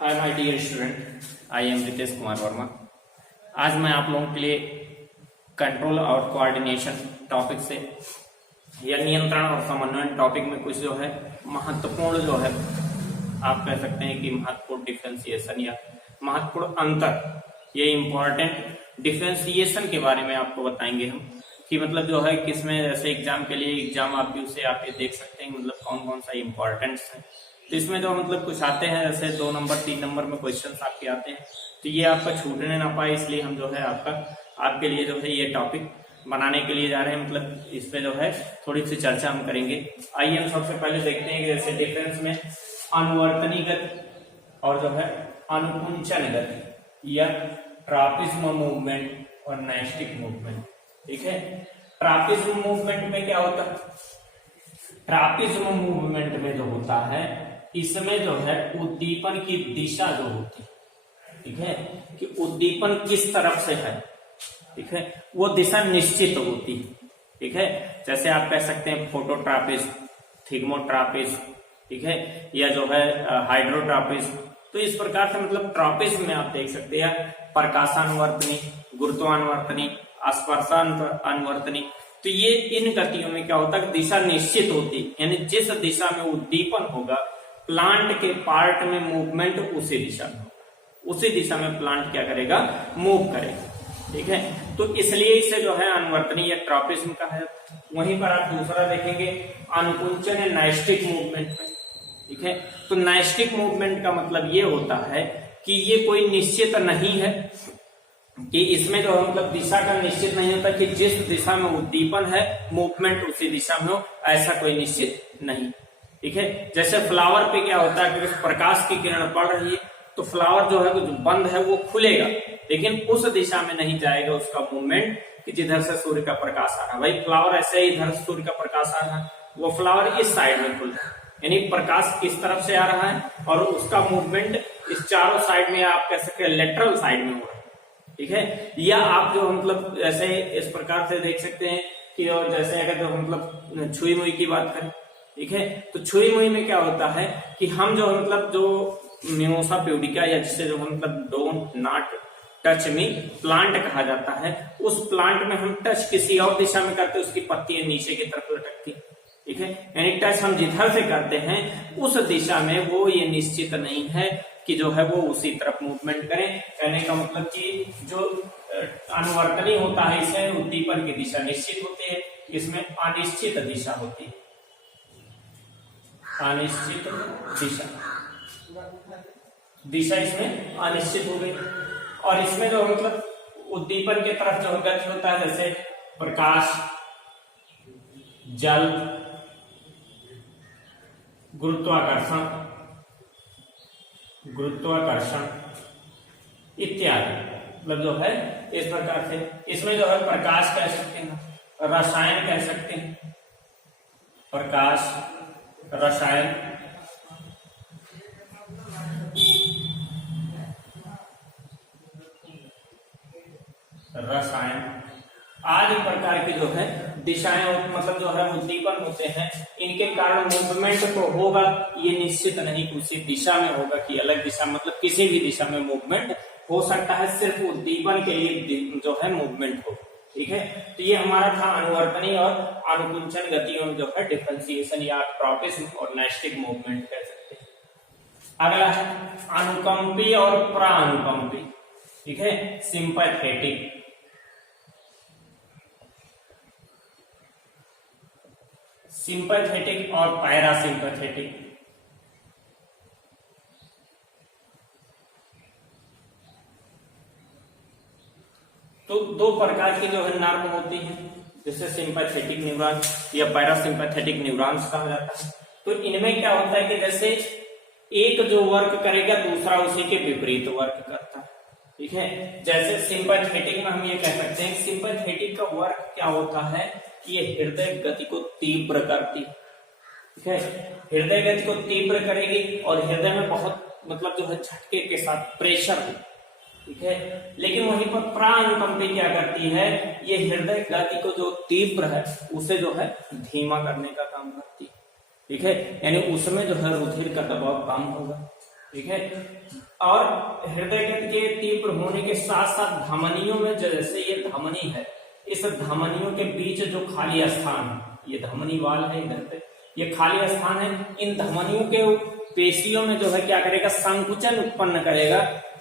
Hi my dear student, I am Ritesh Kumar Verma. आज मैं आप लोगों के लिए कंट्रोल और कोऑर्डिनेशन टॉपिक से या नियंत्रण और समन्वय टॉपिक में कुछ जो है महत्वपूर्ण जो है आप कह सकते हैं कि महत्वपूर्ण डिफरेंशिएशन या महत्वपूर्ण अंतर, ये इंपॉर्टेंट डिफरेंशिएशन के बारे में आपको बताएंगे हम कि मतलब जो है किसमें जैसे एग्जाम के लिए एग्जाम आप उसे आप ये देख सकते हैं मतलब कौन कौन सा इम्पोर्टेंस है। तो इसमें जो मतलब कुछ आते हैं जैसे 2 नंबर 3 नंबर में क्वेश्चंस आपके आते हैं, तो ये आपका छूटने ना पाए इसलिए हम जो है आपके लिए जो है ये टॉपिक बनाने के लिए जा रहे हैं। मतलब इस पे जो है थोड़ी सी चर्चा हम करेंगे। आइए हम सबसे पहले देखते हैं कि जैसे डिफरेंस में अनुवर्तनी गति और जो है अनुकुंचन गति या ट्रापिज्म मूवमेंट और नैस्टिक मूवमेंट। ठीक है, ट्रापिज्म मूवमेंट में क्या होता है? ट्रापिज्म मूवमेंट में जो होता है इसमें जो है उद्दीपन की दिशा जो होती है, ठीक है, कि उद्दीपन किस तरफ से है, ठीक है, वो दिशा निश्चित होती है। ठीक है, जैसे आप कह सकते हैं फोटोट्रापिज्म, थिग्मोट्रापिज्म, ठीक है, या जो है हाइड्रोट्रापिज्म। तो इस प्रकार से मतलब ट्रापिज्म में आप देख सकते हैं प्रकाशानुवर्तनी, गुरुत्वानुवर्तनी, स्पर्शानुवर्तनी। तो ये इन गतियों में क्या होता है, दिशा निश्चित होती है, यानी जिस दिशा में उद्दीपन होगा प्लांट के पार्ट में मूवमेंट उसी दिशा में, उसी दिशा में प्लांट क्या करेगा, मूव करेगा। ठीक है, तो इसलिए इसे जो है अनुवर्तनी या ट्रापिज्म का है। वहीं पर आप दूसरा देखेंगे अनुकुंचन या नैस्टिक मूवमेंट में। ठीक है, तो नैस्टिक मूवमेंट का मतलब ये होता है कि ये कोई निश्चित नहीं है, कि इसमें जो मतलब दिशा का निश्चित नहीं होता कि जिस दिशा में उद्दीपन है मूवमेंट उसी दिशा में हो, ऐसा कोई निश्चित नहीं। ठीक है, जैसे फ्लावर पे क्या होता है कि प्रकाश की किरण पड़ रही है तो फ्लावर जो है जो बंद है वो खुलेगा, लेकिन उस दिशा में नहीं जाएगा उसका मूवमेंट कि जिधर से सूर्य का प्रकाश आ रहा है। भाई फ्लावर ऐसे ही इधर सूर्य का प्रकाश आ रहा है, वो फ्लावर इस साइड में खुल रहा है, यानी प्रकाश इस तरफ से आ रहा है और उसका मूवमेंट इस चारों साइड में आप कह सकते हैं लेटरल साइड में हो रहा है। ठीक है, या आप जो मतलब ऐसे इस प्रकार से देख सकते हैं कि और जैसे अगर जो मतलब छुई मुई की बात करें, ठीक है, तो छुई मुई में क्या होता है कि हम जो मतलब जो मिमोसा प्यूडिका या जिसे जो मतलब don't not touch me plant कहा जाता है, उस प्लांट में हम टच किसी और दिशा में करते हैं, उसकी पत्तियां नीचे की तरफ लटकती। ठीक है, यानी टच हम जिधर से करते हैं उस दिशा में वो ये निश्चित नहीं है कि जो है वो उसी तरफ मूवमेंट करें। कहने का मतलब कि जो अनुवर्तनी होता है इसमें उद्दीपन की दिशा निश्चित होती है, इसमें अनिश्चित दिशा होती है, अनिश्चित दिशा इसमें अनिश्चित हो गई। और इसमें जो मतलब उद्दीपन की तरफ जो गति होता है जैसे प्रकाश, जल, गुरुत्वाकर्षण इत्यादि, मतलब जो है इस प्रकार से इसमें जो है प्रकाश कह सकते हैं, रसायन कह सकते हैं, प्रकाश, रसायन, आदि प्रकार की जो है दिशाएं मतलब जो है उद्दीपन होते हैं, इनके कारण मूवमेंट तो होगा, ये निश्चित नहीं उसी दिशा में होगा कि अलग दिशा, मतलब किसी भी दिशा में मूवमेंट हो सकता है, सिर्फ उद्दीपन के लिए जो है मूवमेंट हो। ठीक है, तो ये हमारा था अनुवर्तनी और अनुकुंचन गतियों में जो है डिफरेंशिएशन या ट्रापिज्म और नैस्टिक मूवमेंट कह सकते हैं। अगला है अनुकंपी और प्रानुकंपी। ठीक है, सिंपैथेटिक, सिंपैथेटिक और पैरासिंपैथेटिक। तो 2 प्रकार की जो है नर्व होती है, जैसे सिंपैथेटिक न्यूरॉन या पैरासिम्पैथेटिक न्यूरॉन्स कहा जाता है। तो इनमें क्या होता है कि जैसे एक जो वर्क करेगा दूसरा उसी के विपरीत वर्क करता है। ठीक है, जैसे सिंपैथेटिक में हम ये कह सकते हैं सिंपैथेटिक का वर्क क्या होता है कि ये हृदय गति को तीव्र करती है। ठीक है, हृदय गति को तीव्र करेगी और हृदय में बहुत मतलब जो है झटके के साथ प्रेशर हो। ठीक है, लेकिन वहीं पर प्राणकंपी क्या करती है, ये हृदय गति को जो तीव्र है उसे जो है धीमा करने का काम करती है। ठीक है, यानी उसमें जो है रुधिर का दबाव कम होगा। ठीक है। और हृदय गति के तीव्र होने के साथ साथ धमनियों में, जैसे ये धमनी है, इस धमनियों के बीच जो खाली स्थान है, ये धमनी वाल है इधर पे, ये खाली स्थान है, इन धमनियों के पेशियों में जो है क्या करेगा, संकुचन उत्पन्न करेगा,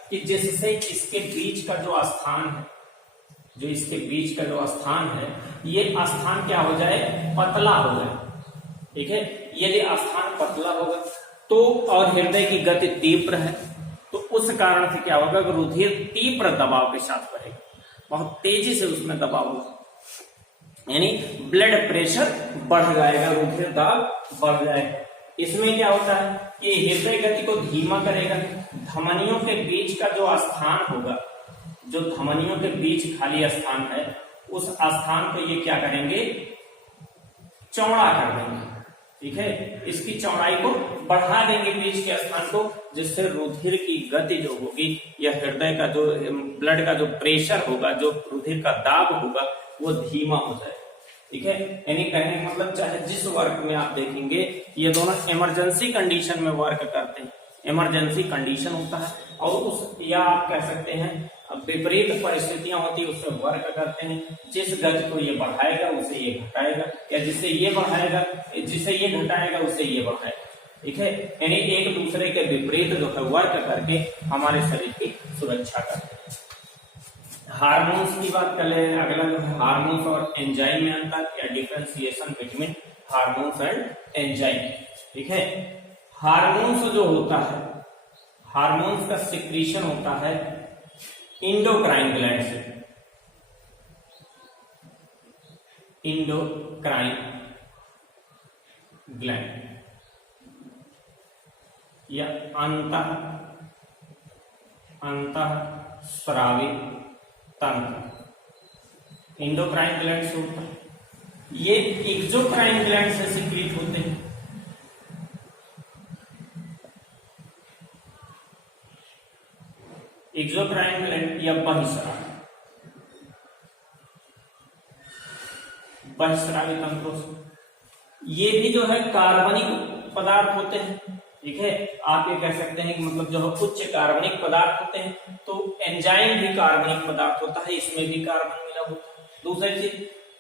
कि जिससे इसके बीच का जो स्थान है, जो इसके बीच का जो स्थान है, ये स्थान क्या हो जाए, पतला हो जाए। ठीक है, यदि स्थान पतला होगा तो, और हृदय की गति तीव्र है, तो उस कारण से क्या होगा, रुधिर तीव्र दबाव के साथ बहेगा, बहुत तेजी से उसमें दबाव होगा, यानी ब्लड प्रेशर बढ़ जाएगा, रुधिर दाब बढ़ जाएगा। इसमें क्या होता है कि हृदय गति को धीमा करेगा, धमनियों के बीच का जो स्थान होगा, जो धमनियों के बीच खाली स्थान है, उस स्थान को ये क्या करेंगे, चौड़ा कर देंगे। ठीक है, इसकी चौड़ाई को बढ़ा देंगे बीच के स्थान को, जिससे रुधिर की गति जो होगी, या हृदय का जो ब्लड का जो प्रेशर होगा, जो रुधिर का दाब होगा, वो धीमा हो जाए। ठीक है, यानी कहने का मतलब चाहे जिस वर्क में आप देखेंगे, ये दोनों इमरजेंसी कंडीशन में वर्क करते हैं, इमरजेंसी कंडीशन होता है, और उस, या आप कह सकते हैं विपरीत परिस्थितियां होती है, उसमें वर्क करते हैं। जिस गति को ये बढ़ाएगा उसे ये घटाएगा, या जिससे ये बढ़ाएगा, जिसे ये घटाएगा उसे ये बढ़ाएगा। ठीक है, यानी एक दूसरे के विपरीत जो है वर्क करके हमारे शरीर की सुरक्षा करते हैं। हार्मोन्स की बात कर ले, अगला जो है हार्मोन्स और एंजाइम में अंतर, या differentiation between hormones and enzyme. ठीक है, हार्मोन्स जो होता है, हार्मोन्स का सिक्रीशन होता है इंडोक्राइन ग्लैंड से, इंडोक्राइन ग्लैंड या अंतःस्रावी तंत्र, इंडोक्राइन ग्लैंड से होता है। ये एक्सोक्राइन ग्लैंड से सिक्रीट होते हैं। एक्सोक्राइन ग्लैंड या बहिस्रावी तंत्रों से, ये भी जो है कार्बनिक पदार्थ होते हैं। ठीक है, आप ये कह सकते हैं कि मतलब जो उच्च कार्बनिक पदार्थ होते हैं, तो एंजाइम भी कार्बनिक पदार्थ होता है, इसमें भी कार्बन मिला होता है। दूसरी चीज,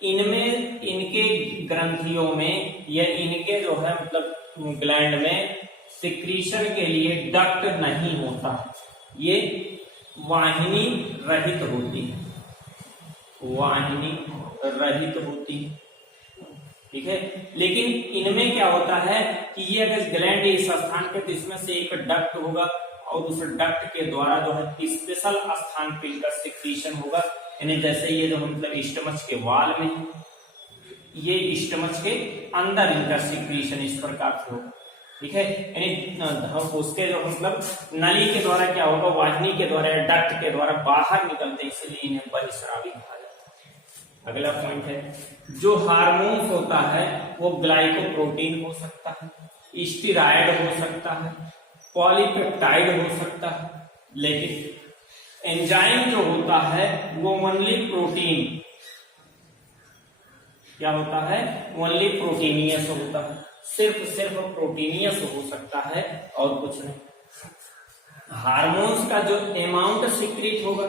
इनमें, इनके ग्रंथियों में, या इनके जो है मतलब ग्लैंड में सिक्रीशन के लिए डक्ट नहीं होता, ये वाहिनी रहित होती है, वाहिनी रहित होती है। ठीक है, लेकिन इनमें क्या होता है कि ये अगर ग्लैंड इस स्थान पे, तो इसमें से एक डक्ट होगा, और उस डक्ट के द्वारा जो है स्पेशल स्थान पे इनका सिक्रीशन होगा। यानी जैसे ये जो मतलब स्टमच के वाल में, ये स्टमच के अंदर इनका सिक्रीशन इस प्रकार से होगा। ठीक है, यानी उसके जो मतलब नली के द्वारा क्या होगा, वाहिनी के द्वारा या डक्ट के द्वारा बाहर निकलते हैं, इसलिए इन्हें बहिस्रावी कहा जाता है। अगला पॉइंट है, जो हार्मोन्स होता है वो ग्लाइकोप्रोटीन हो सकता है, स्टेरॉयड हो सकता है, पॉलीपेप्टाइड हो सकता है, लेकिन एंजाइम जो होता है वो ओनली प्रोटीन, क्या होता है, ओनली प्रोटीनियस होता है, सिर्फ प्रोटीनियस हो सकता है और कुछ नहीं। हार्मोन्स का जो अमाउंट सिक्रीट होगा,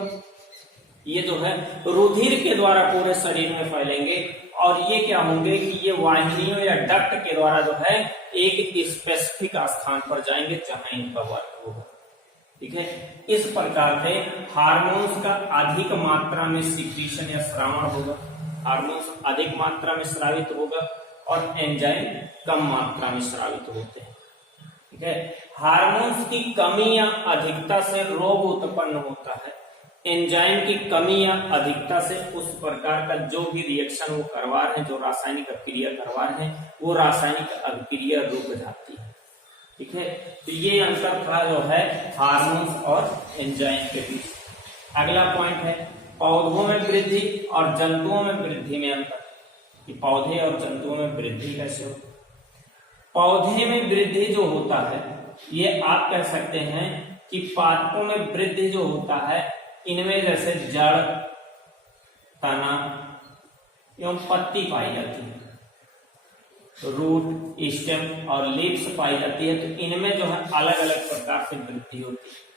ये जो है रुधिर के द्वारा पूरे शरीर में फैलेंगे, और ये क्या होंगे कि ये वाहिनियों या डक्ट के द्वारा जो है एक स्पेसिफिक स्थान पर जाएंगे जहां इनका वर्क होगा। ठीक है, इस प्रकार से हार्मोन्स का अधिक मात्रा में सिक्रीशन या श्रावण होगा, हार्मोन्स अधिक मात्रा में स्रावित होगा, और एंजाइम कम मात्रा में स्रावित होते हैं। ठीक है, हार्मोन्स की कमी या अधिकता से रोग उत्पन्न होता है, एंजाइम की कमी या अधिकता से उस प्रकार का जो भी रिएक्शन वो करवा रहे हैं, जो रासायनिक अभिक्रिया करवा रहे हैं, वो रासायनिक अभिक्रिया रुक जाती है। ठीक है, तो ये अंतर था जो है हार्मोन्स और एंजाइम के बीच। अगला पॉइंट है पौधों में वृद्धि और जंतुओं में वृद्धि में अंतर, कि पौधे और जंतुओं में वृद्धि कैसे हो। पौधे में वृद्धि जो होता है, ये आप कह सकते हैं कि पादपों में वृद्धि जो होता है, इनमें जैसे जड़, तना एवं पत्ती पाई जाती है। रूट, स्टेम और लीव्स पाई जाती है। तो इनमें जो है अलग अलग प्रकार से वृद्धि होती है।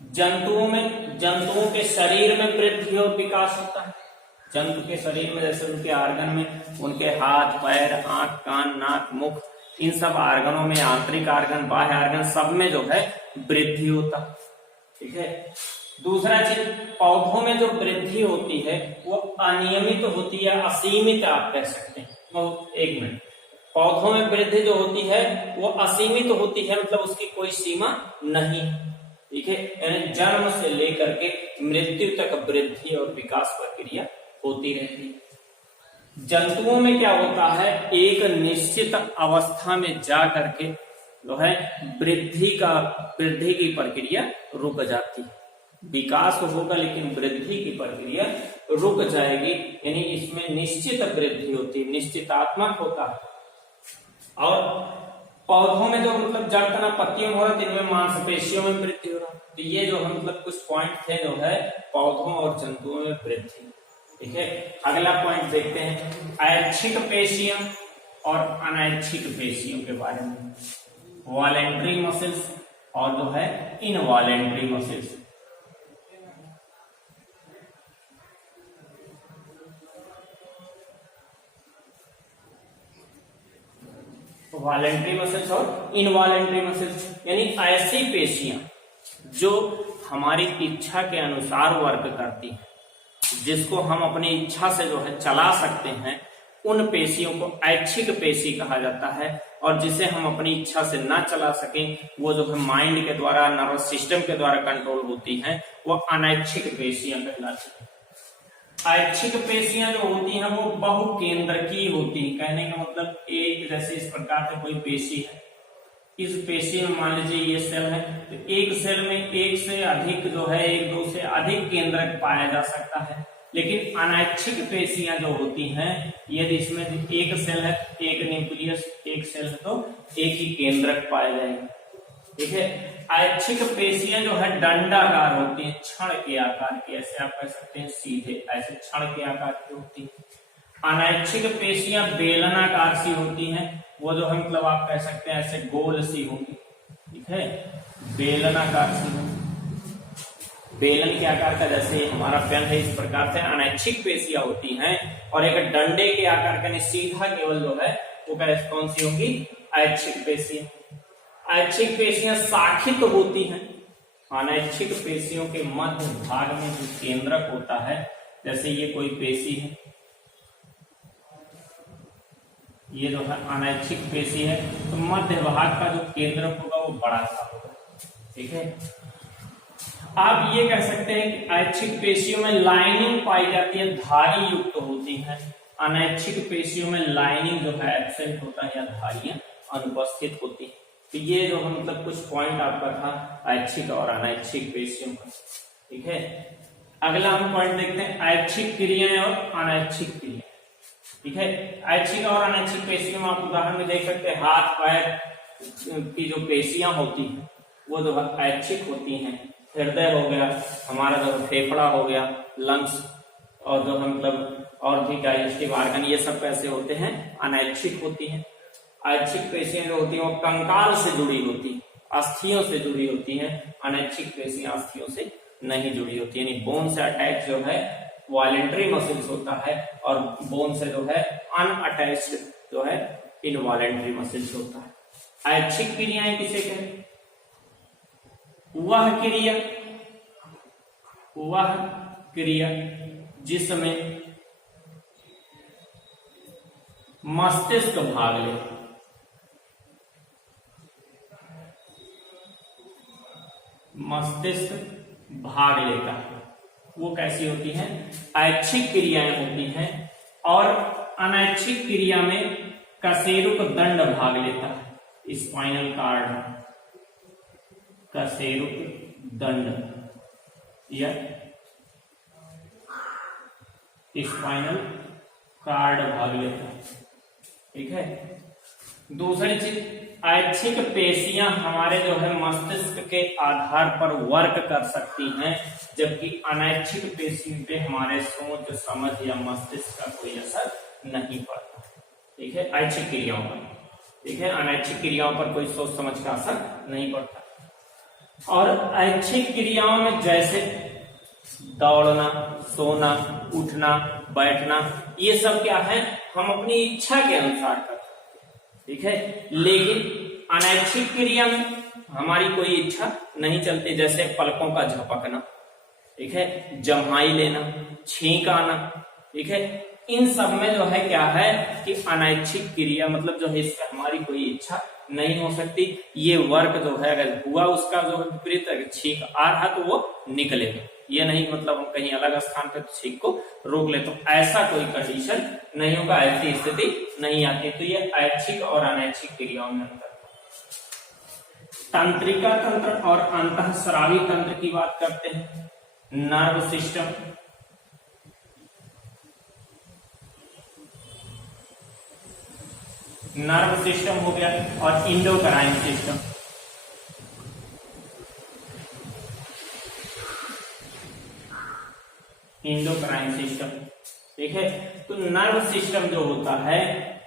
जंतुओं के शरीर में वृद्धि और विकास होता है। जंतु के शरीर में जैसे उनके आर्गन में, उनके हाथ, पैर, आंख, कान, नाक, मुख, इन सब आर्गनों में, आंतरिक आर्गन, बाह्य आर्गन, सब में जो है वृद्धि होता है। ठीक है। दूसरा चीज, पौधों में जो वृद्धि होती है वो अनियमित होती है, असीमित आप कह सकते हैं। एक मिनट, पौधों में वृद्धि जो होती है वो असीमित होती है, मतलब उसकी कोई सीमा नहीं। ठीक है। यानी जन्म से लेकर के मृत्यु तक वृद्धि और विकास प्रक्रिया होती रहती है। जंतुओं में क्या होता है, एक निश्चित अवस्था में जा करके जो है वृद्धि की प्रक्रिया रुक जाती है। विकास होगा लेकिन वृद्धि की प्रक्रिया रुक जाएगी, यानी इसमें निश्चित वृद्धि होती है, निश्चितात्मक होता है। और पौधों में जो मतलब जड़ तना पत्तियों में हो रहा है, इनमें मांसपेशियों में वृद्धि हो रहा है। तो ये जो है मतलब कुछ पॉइंट थे जो है पौधों और जंतुओं में वृद्धि। ठीक है। अगला पॉइंट देखते हैं, ऐच्छिक पेशियां और अनैच्छिक पेशियों के बारे में। वॉलेंट्री मसल्स और जो है इनवॉलेंट्री मसल्स। वॉलेंट्री मसल्स और इनवॉलेंट्री मसल्स, यानी ऐसी पेशियां जो हमारी इच्छा के अनुसार वर्क करती हैं, जिसको हम अपनी इच्छा से जो है चला सकते हैं, उन पेशियों को ऐच्छिक पेशी कहा जाता है। और जिसे हम अपनी इच्छा से ना चला सकें, वो जो है माइंड के द्वारा, नर्वस सिस्टम के द्वारा कंट्रोल होती हैं, वो अनैच्छिक पेशियां कहलाती हैं। ऐच्छिक पेशियां जो होती हैं वो बहुकेंद्रकीय होती है। कहने का मतलब एक, जैसे इस प्रकार से कोई पेशी है, इस पेशी में मान लीजिए ये सेल है, तो एक सेल में एक से अधिक जो है, एक दो से अधिक केंद्रक पाया जा सकता है। लेकिन अनैच्छिक पेशियां जो होती हैं, यदि इसमें एक सेल है, एक न्यूक्लियस, एक सेल है, तो एक ही केंद्रक पाए जाएंगे। ठीक है। ऐच्छिक पेशियां जो है दंडाकार होती हैं, क्षण के आकार की, ऐसे आप कह सकते हैं सीधे, ऐसे क्षण के आकार की होती है। अनैच्छिक पेशियां बेलनाकार सी होती हैं, वो जो है मतलब आप कह सकते हैं ऐसे गोल सी होगी। ठीक है। बेलनाकार सी होगी, बेलन के आकार का, जैसे हमारा पेन है, इस प्रकार से अनैच्छिक पेशियां होती हैं। और एक डंडे के आकार का, सीधा केवल जो है वो कौन सी होगी, ऐच्छिक पेशियां। ऐच्छिक पेशियां शाखित होती हैं। अनैच्छिक पेशियों के मध्य भाग में जो केंद्रक होता है, जैसे ये कोई पेशी है, ये जो है अनैच्छिक पेशी है, तो मध्य भाग का जो केंद्रक होगा वो बड़ा सा होगा। ठीक है। आप ये कह सकते हैं कि ऐच्छिक पेशियों में लाइनिंग पाई जाती है, धारी युक्त होती है। अनैच्छिक पेशियों में लाइनिंग जो है एब्सेंट होता है या धारियां अनुपस्थित होती है। तो ये जो मतलब कुछ पॉइंट आपका था ऐच्छिक और अनैच्छिक पेशियों का। ठीक है। अगला हम पॉइंट देखते हैं, ऐच्छिक क्रियाएं और अनैच्छिक क्रियाएं। ठीक है। ऐच्छिक और अनैच्छिक पेशियों में आप उदाहरण में देख सकते हैं, हाथ पैर की जो पेशियां होती हैं वो जो ऐच्छिक होती हैं। हृदय हो गया, हमारा जो फेफड़ा हो गया, लंग्स, और जो मतलब और भी डाइजेस्टिव ऑर्गन, ये सब कैसे होते हैं, अनैच्छिक होती हैं। ऐच्छिक पेशियां जो होती हैं वो कंकाल से जुड़ी होती है, अस्थियों से जुड़ी होती हैं। अनैच्छिक पेशियां अस्थियों से नहीं जुड़ी होती, यानी बोन से अटैच जो है वॉलेंट्री मसल्स होता है, और बोन से जो है अनअटैच्ड जो है इनवॉलेंट्री मसल्स होता है। ऐच्छिक क्रियाएं किसे कहें, वह क्रिया जिसमें मस्तिष्क भाग ले, मस्तिष्क भाग लेता है, वो कैसी होती हैं, ऐच्छिक क्रियाएं होती हैं। और अनैच्छिक क्रिया में कशेरुक दंड भाग लेता है, स्पाइनल कार्ड, कशेरुक दंड या स्पाइनल कार्ड भाग लेता है। ठीक है। दूसरी चीज, ऐच्छिक पेशियां हमारे जो है मस्तिष्क के आधार पर वर्क कर सकती हैं, जबकि अनैच्छिक पेशियों पे हमारे सोच समझ या मस्तिष्क का कोई असर नहीं पड़ता। ठीक है, ऐच्छिक क्रियाओं पर, ठीक है, अनैच्छिक क्रियाओं पर कोई सोच समझ का असर नहीं पड़ता। और ऐच्छिक क्रियाओं में जैसे दौड़ना, सोना, उठना, बैठना, ये सब क्या है, हम अपनी इच्छा के अनुसार करते हैं, ठीक है। लेकिन अनैच्छिक क्रिया में हमारी कोई इच्छा नहीं चलती, जैसे पलकों का झपकना, ठीक है, जम्हाई लेना, छींक आना, ठीक है, इन सब में जो है क्या है कि अनैच्छिक क्रिया मतलब जो है इसका हमारी कोई इच्छा नहीं हो सकती। ये वर्क जो है अगर हुआ उसका जो है विपरीत, अगर छींक आ रहा तो वो निकलेगा, ये नहीं मतलब हम कहीं अलग स्थान पर छींक को रोक ले, तो ऐसा कोई कंडीशन नहीं होगा, ऐसी स्थिति नहीं आती। तो ये ऐच्छिक और अनैच्छिक क्रियाओं में अंतर। तंत्रिका तंत्र और अंतःस्रावी तंत्र की बात करते हैं। नर्व सिस्टम, नर्व सिस्टम हो गया, और इंडोक्राइन सिस्टम। इंडोक्राइन सिस्टम, ठीक है। तो नर्व सिस्टम जो होता है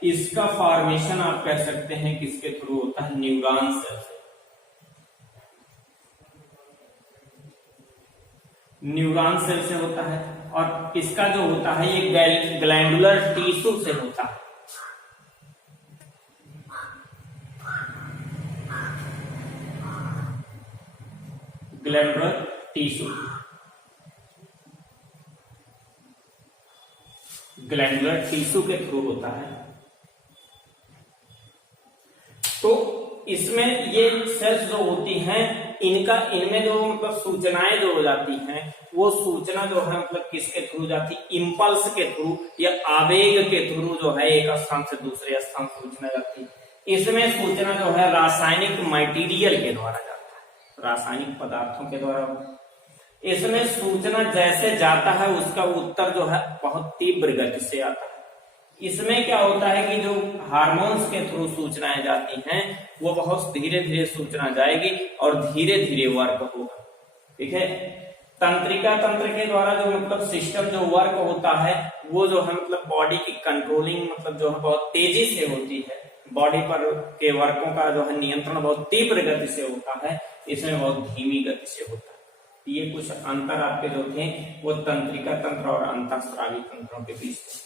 इसका फॉर्मेशन आप कह सकते हैं किसके थ्रू होता है, न्यूरॉन सेल से। न्यूरॉन सेल से होता है, और इसका जो होता है ये ग्लैंडुलर टिश्यू से होता है। ग्लैंडुलर टिश्यू, ग्लैंडुलर टिश्यू के थ्रू होता है। तो इसमें ये सेल्स जो होती हैं इनमें जो मतलब सूचनाएं जो हो जाती हैं वो सूचना जो है मतलब किसके थ्रू जाती है, इंपल्स के थ्रू या आवेग के थ्रू जो है एक स्थान से दूसरे स्थान सूचना जाती है। इसमें सूचना जो है रासायनिक मटेरियल के द्वारा जाता है, रासायनिक पदार्थों के द्वारा। इसमें सूचना जैसे जाता है उसका उत्तर जो है बहुत तीव्र गति से आता है। इसमें क्या होता है कि जो हार्मोन्स के थ्रू सूचनाएं जाती हैं वो बहुत धीरे धीरे सूचना जाएगी और धीरे धीरे वर्क होगा, ठीक है। तंत्रिका तंत्र के द्वारा जो मतलब सिस्टम जो वर्क होता है वो जो है मतलब बॉडी की कंट्रोलिंग मतलब जो है बहुत तेजी से होती है, बॉडी पर के वर्कों का जो है नियंत्रण बहुत तीव्र गति से होता है, इसमें बहुत धीमी गति से होता है। ये कुछ अंतर आपके जो थे वो तंत्रिका तंत्र और अंतःस्रावी तंत्रों के बीच थे।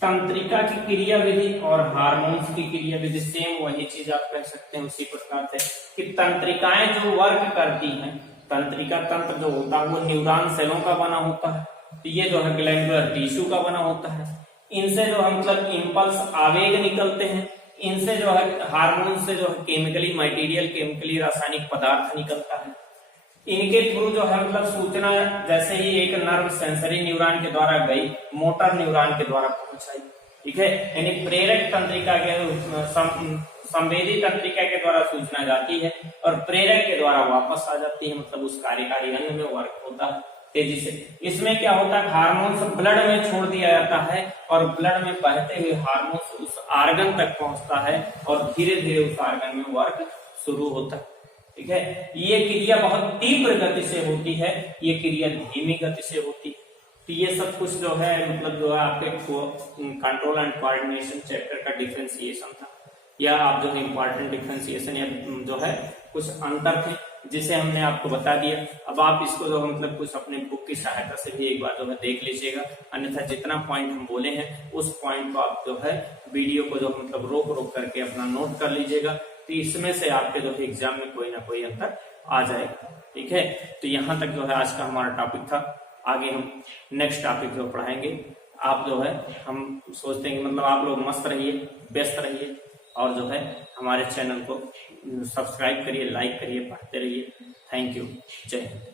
तंत्रिका की क्रिया विधि और हार्मोन्स की क्रिया विधि सेम वही चीज आप कह सकते हैं उसी प्रकार से कि तंत्रिकाएं जो वर्क करती हैं, तंत्रिका तंत्र जो होता है वो न्यूरॉन सेलों का बना होता है, तो ये जो है ग्लैंडुलर टिश्यू का बना होता है। इनसे जो है मतलब इम्पल्स आवेग निकलते हैं, इनसे जो है हार्मोन से जो है केमिकली मटेरियल, केमिकली रासायनिक पदार्थ निकलता है। इनके थ्रू जो है मतलब सूचना जैसे ही एक नर्व सेंसरी न्यूरॉन के द्वारा गई, मोटर न्यूरॉन के द्वारा पहुंचाई, ठीक है। यानी प्रेरक तंत्रिका के संवेदी तंत्रिका के द्वारा सूचना जाती है और प्रेरक के द्वारा वापस आ जाती है, मतलब उस कार्यकारी अंग में वर्क होता है तेजी से। इसमें क्या होता है, हार्मोन्स ब्लड में छोड़ दिया जाता है और ब्लड में बहते हुए हार्मोन्स उस आर्गन तक पहुंचता है और धीरे धीरे उस आर्गन में वर्क शुरू होता है, ठीक है। ये क्रिया बहुत तीव्र गति से होती है, ये क्रिया धीमी गति से होती है। तो ये सब कुछ जो है मतलब जो है आपके कंट्रोल एंड कोऑर्डिनेशन चैप्टर का डिफरेंशिएशन था, या आप जो है इंपॉर्टेंट डिफरेंशिएशन या जो है कुछ अंतर थे जिसे हमने आपको बता दिया। अब आप इसको जो मतलब कुछ अपने बुक की सहायता से भी एक बार जो है देख लीजिएगा, अन्यथा जितना पॉइंट हम बोले हैं उस पॉइंट को आप जो है वीडियो को जो मतलब रोक रोक करके अपना नोट कर लीजिएगा, तो इसमें से आपके जो है एग्जाम में कोई ना कोई अंतर आ जाएगा, ठीक है। तो यहाँ तक जो है आज का हमारा टॉपिक था। आगे हम नेक्स्ट टॉपिक जो पढ़ाएंगे, आप जो है हम सोचते हैं कि मतलब आप लोग मस्त रहिए, व्यस्त रहिए और जो है हमारे चैनल को सब्सक्राइब करिए, लाइक करिए, पढ़ते रहिए। थैंक यू, जय हिंद।